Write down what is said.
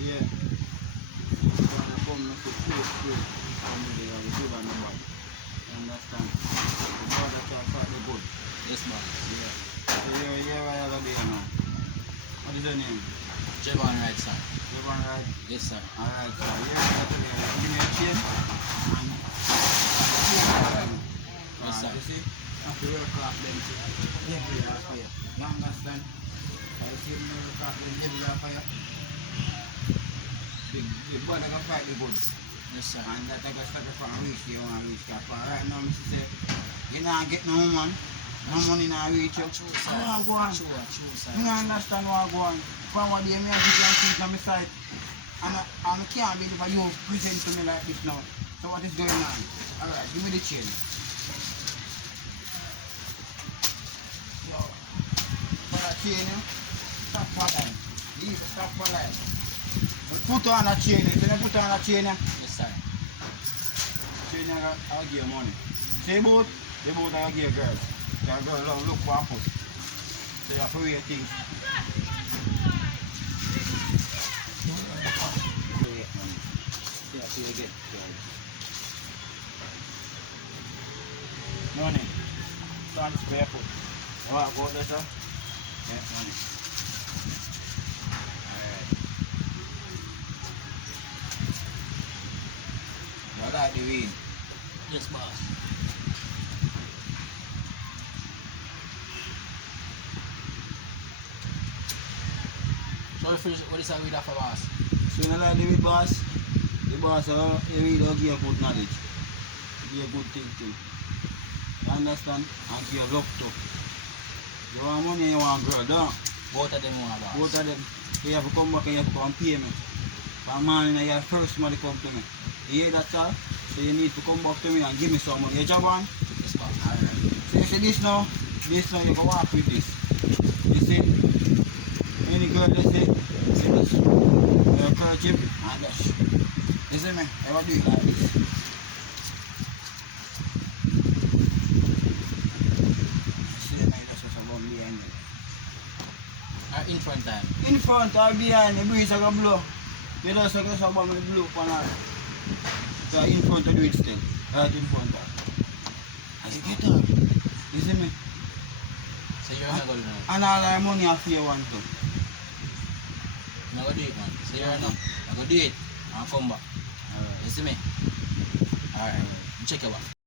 Yeah. You're gonna come to straight from the good and the bad. You understand? The bad that you fight the good. Yes, boss. Yeah. So you're where you're gonna be now. What is your name? Javon right, sir. Everyone right? Yes, sir. Alright, so you're gonna give me a chain and Yes, sir. you see? After you work off them every last year. You understand? So you see me work off them every last year. The bad gonna fight the good. Yes, sir. And that I got started from reach you and reach that. But right now, Mr. say, you not get no woman, no money not reach you. True, sir. I want to go on. True, sir. You don't understand what I go on. From what day, me have different things on my side. And I can't believe you present to me like this now. So what is going on? Alright, give me the chain. Yo, for that chain, stop for life. Leave it, stop for life. Put on a chain, if you don't put on a chain, Yes, sir. chain I'll give you money. Say boat, the boat I'll give you girl. That girl look for a foot. So you have to wear things. See you get money. Stand barefoot. You want to go there, sir? Yeah, money. Alright. You like the weed? Yes, boss. So what is that with that for boss? So you like the weed, boss? The boss, the weed will give you good knowledge. Give you good thinking. You understand? And give you love too. You want money, you want girl, don't you? Both of them want boss. Both of them, you have to come back and you have to come pay me. For man, you have first money come to me. You hear that, sir? So you need to come back to me and give me some money. You job on? Yes, boss. Alright. So you see this now, you can walk with this. You see? Any girl they say, see this. Your kerchief and dash. You see me? I will do it like this. See me, that's what's about behind me. In front time. In front or behind, the breeze are going to blow. You just go about me blow upon her. So in front of do it still. Right in front of. As you get up, you see me? So you're not going to do it. And all our money I feel one too. I'm going to do it, man. So you're not. I'm going to do it. I'll come back. Alright. You see me? Alright. Check your back.